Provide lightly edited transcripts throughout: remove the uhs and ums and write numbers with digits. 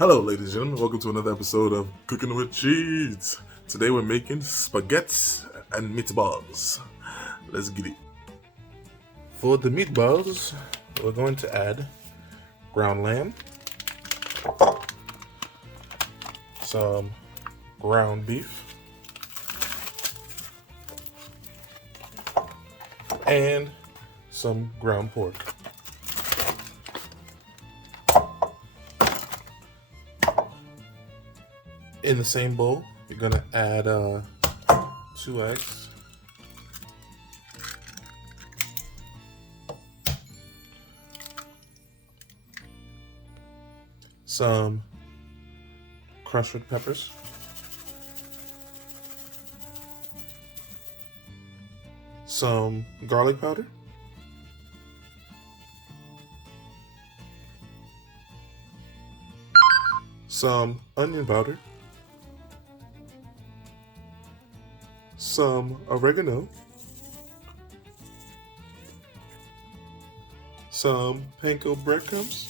Hello, ladies and gentlemen. Welcome to another episode of Cooking with Cheeds. Today we're making spaghetti and meatballs. Let's get it. For the meatballs, we're going to add ground lamb, some ground beef, and some ground pork. In the same bowl, you're gonna add 2 eggs, some crushed red peppers, some garlic powder, some onion powder, some oregano, some Panko breadcrumbs,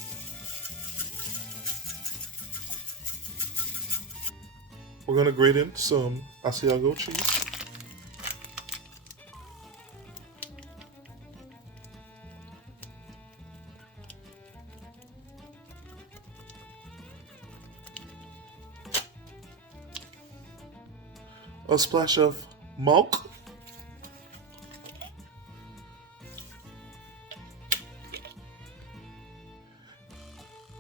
we're going to grate in some Asiago cheese, a splash of milk,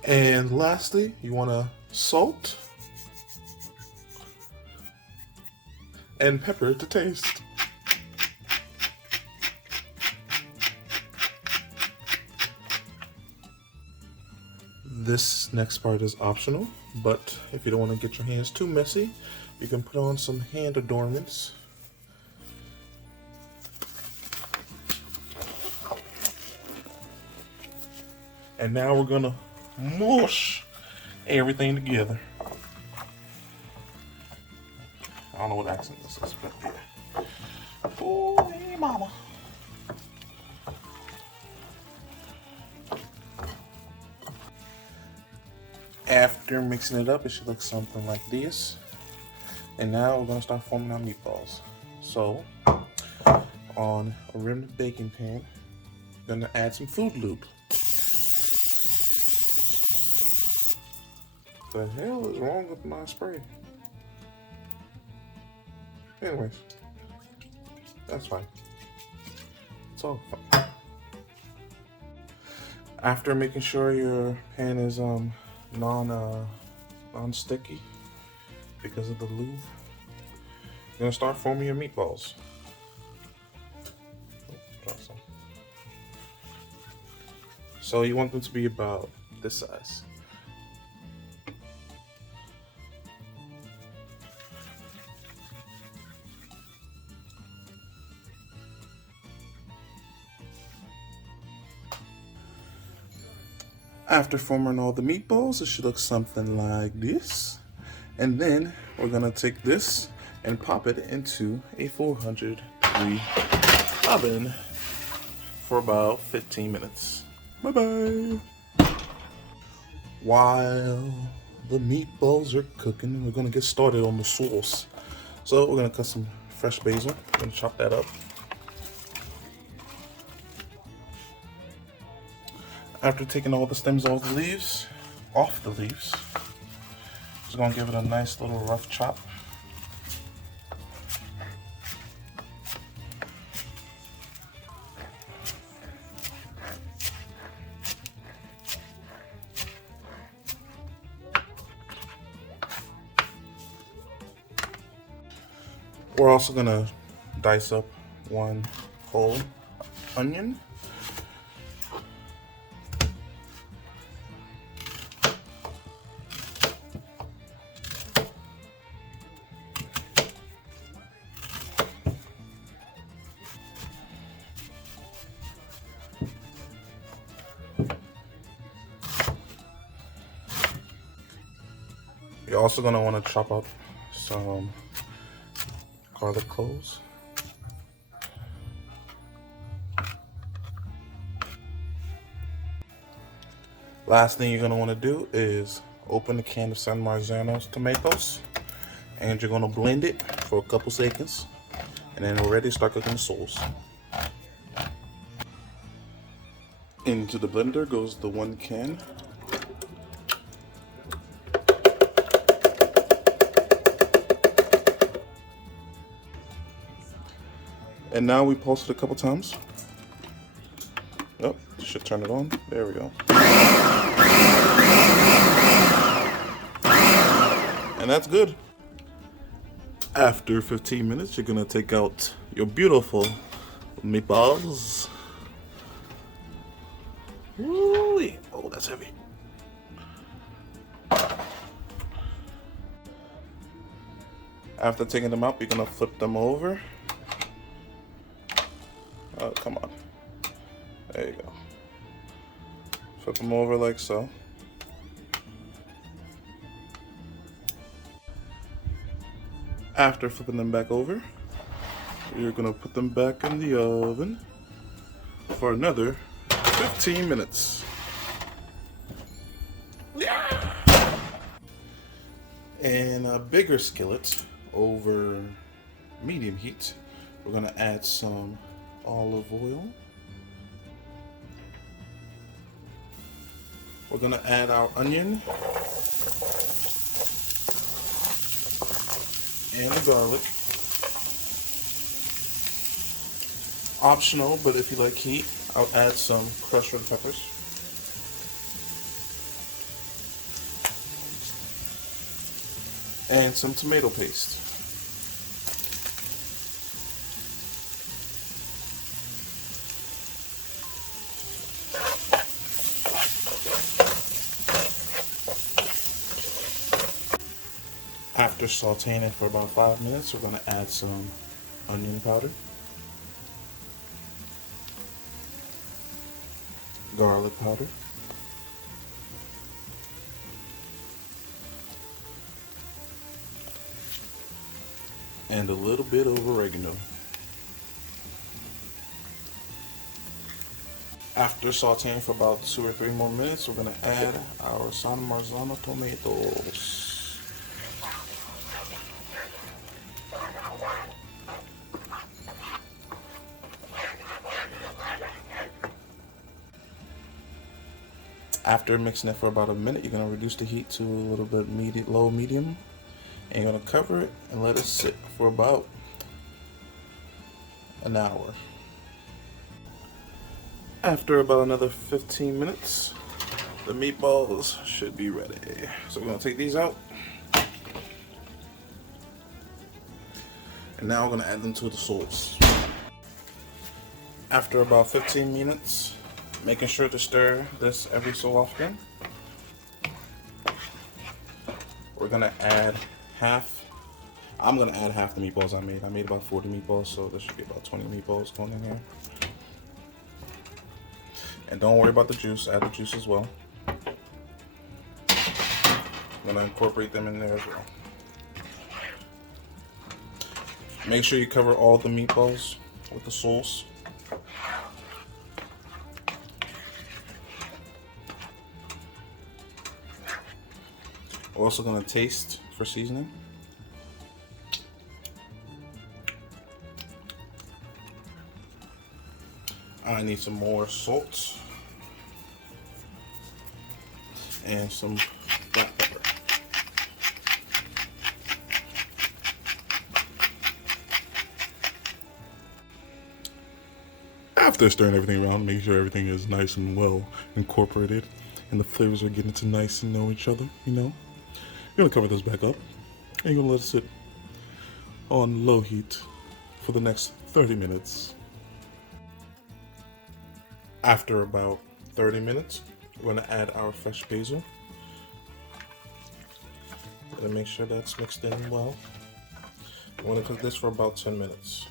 and lastly, you want to salt and pepper to taste. This next part is optional, but if you don't want to get your hands too messy, you can put on some hand adornments. And now we're gonna mush everything together. I don't know what accent this is, but yeah. Oh, hey, mama. After mixing it up, it should look something like this. And now we're gonna start forming our meatballs. So, on a rimmed baking pan, we're gonna add some food lube. The hell is wrong with my spray? Anyways, that's fine. It's all fine. After making sure your pan is non-sticky because of the lube, you're gonna start forming your meatballs. So you want them to be about this size. After forming all the meatballs, it should look something like this. And then we're gonna take this and pop it into a 400-degree oven for about 15 minutes. Bye-bye. While the meatballs are cooking, we're gonna get started on the sauce. So we're gonna cut some fresh basil. We're gonna chop that up. After taking all the stems off the leaves, just gonna give it a nice little rough chop. We're also gonna dice up 1 whole onion. You're also going to want to chop up some garlic cloves. Last thing you're going to want to do is open the can of San Mazano's tomatoes, and you're gonna blend it for a couple seconds, and then we're ready to start cooking the sauce. Into the blender goes the 1 can. And now we pulse it a couple times. Oh, should turn it on. There we go. And that's good. After 15 minutes, you're gonna take out your beautiful meatballs. Ooh, oh, that's heavy. After taking them out, you're gonna flip them over. Oh, come on. There you go. Flip them over like so. After flipping them back over, you're gonna put them back in the oven for another 15 minutes. In a bigger skillet over medium heat, we're gonna add some olive oil. We're gonna add our onion and the garlic. Optional, but if you like heat, I'll add some crushed red peppers. And some tomato paste. After sauteing it for about 5 minutes, we're going to add some onion powder, garlic powder, and a little bit of oregano. After sauteing for about 2 or 3 more minutes, we're going to add our San Mazano tomatoes. After mixing it for about a minute, you're going to reduce the heat to a little bit low medium, and you're going to cover it and let it sit for about an hour. After about another 15 minutes, the meatballs should be ready. So we're going to take these out, and now we're going to add them to the sauce. After about 15 minutes, making sure to stir this every so often, we're gonna add I'm gonna add half the meatballs I made. I made about 40 meatballs, so there should be about 20 meatballs going in here. And don't worry about the juice, add the juice as well. I'm gonna incorporate them in there as well. Make sure you cover all the meatballs with the sauce. We're also going to taste for seasoning. I need some more salt and some black pepper. After stirring everything around, make sure everything is nice and well incorporated and the flavors are getting to nice and know each other, you know. You're gonna cover this back up and you're gonna let it sit on low heat for the next 30 minutes. After about 30 minutes, we're gonna add our fresh basil. Gonna make sure that's mixed in well. We're gonna cook this for about 10 minutes.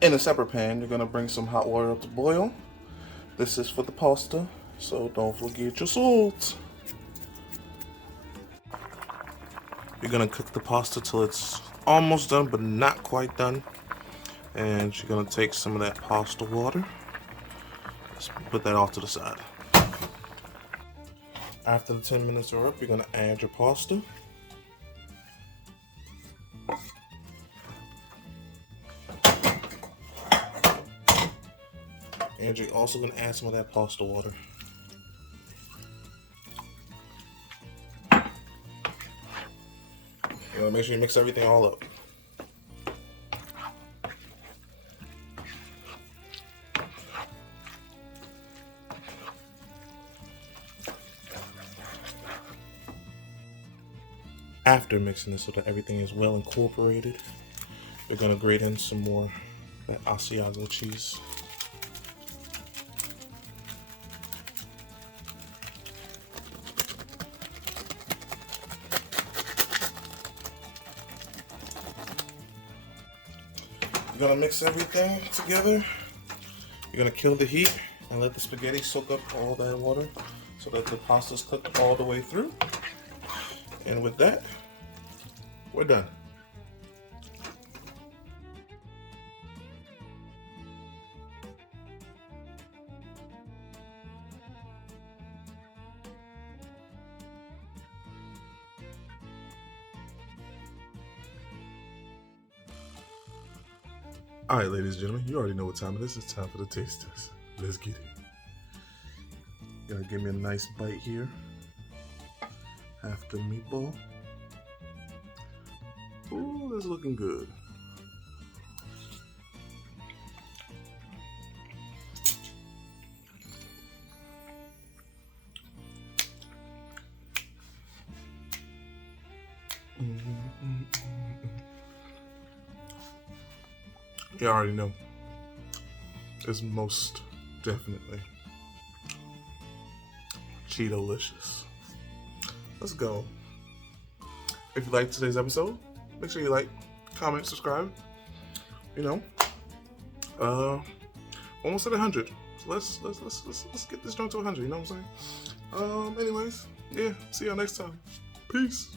In a separate pan, you're gonna bring some hot water up to boil. This is for the pasta, so don't forget your salt. You're gonna cook the pasta till it's almost done, but not quite done. And you're gonna take some of that pasta water Let's put that off to the side. After the 10 minutes are up, you're gonna add your pasta. And you're also gonna add some of that pasta water. You wanna make sure you mix everything all up. After mixing it so that everything is well incorporated, we're gonna grate in some more that Asiago cheese. You're gonna mix everything together. You're gonna kill the heat and let the spaghetti soak up all that water so that the pasta's cooked all the way through. And with that, we're done. All right, ladies and gentlemen, you already know what time it is. It's time for the taste test. Let's get it. Gonna give me a nice bite here. Half the meatball. Ooh, that's looking good. You already know. It's most definitely Cheeto-licious. Let's go. If you liked today's episode, make sure you like, comment, subscribe. You know, almost at 100. So let's get this joint to 100. You know what I'm saying? Anyways, yeah. See y'all next time. Peace.